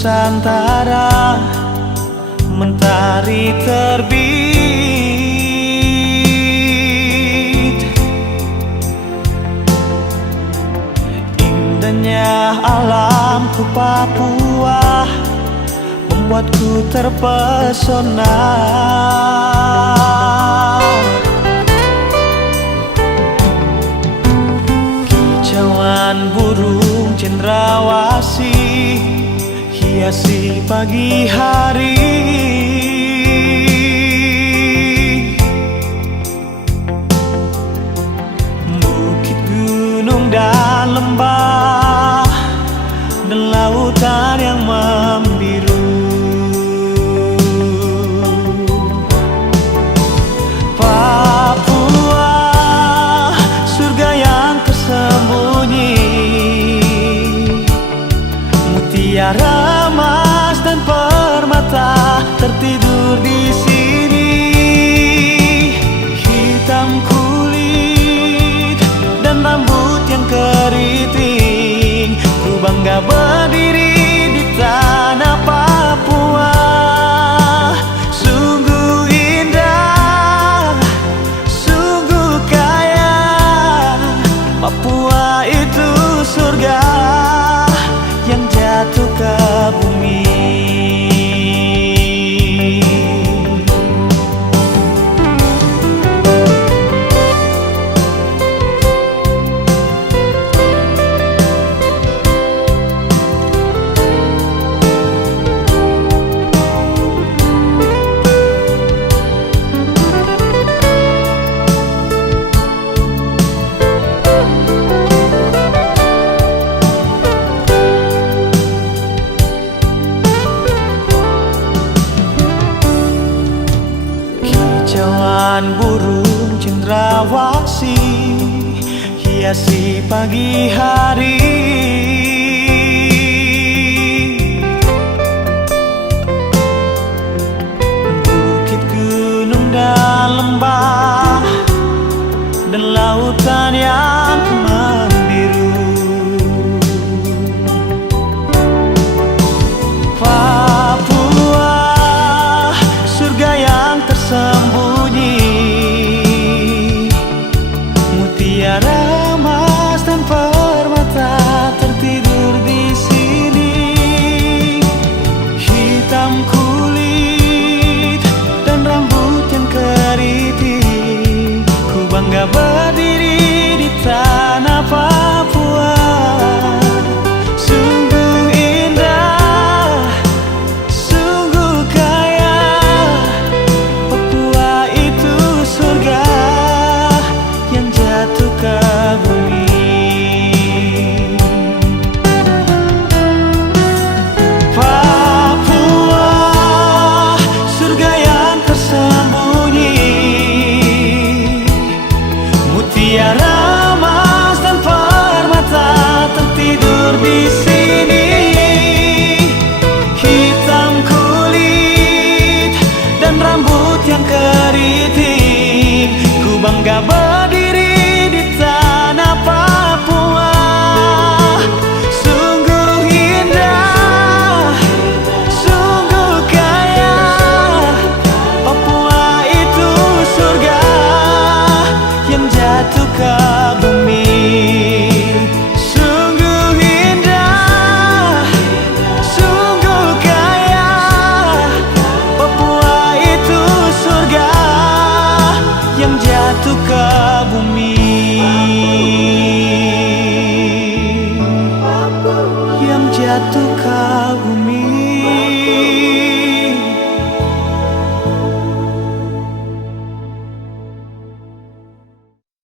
Nusantara mentari terbit. Indahnya alamku Papua membuatku terpesona. Kicauan burung cendrawasih hiasi pagi hari. Bukit, gunung, dan lembah, dan lautan yang membiru. Papua, surga yang tersembunyi, mutiara emas dan permata tertidur di sini. Hitam kulit dan rambut yang keriting, ku bangga berdiri di tanah Papua. Sungguh indah, sungguh kaya, Papua itu surga yang jatuh ke bumi. Kicauan burung cendrawasih hiasi pagi hari. Bukit, gunung, dan lembah, dan lautan yang membiru. Papua, surga yang tersembunyi, mutiara emas dan permata tertidur di sini. Hitam kulit dan rambut yang keriting, ku bangga berdiri di tanah Papua. Sungguh indah, sungguh kaya, Papua itu surga yang jatuh ke bumi. Papua, surga yang tersembunyi, mutiara emas dan permata tertidur di sini. Hitam kulit dan rambut yang keriting, ku bangga berdiri di tanah Papua. Sungguh indah, sungguh kaya, Papua itu surga yang jatuh ke bumi. Sungguh indah, sungguh kaya, Papua itu surga yang jatuh ke bumi. Yang jatuh ke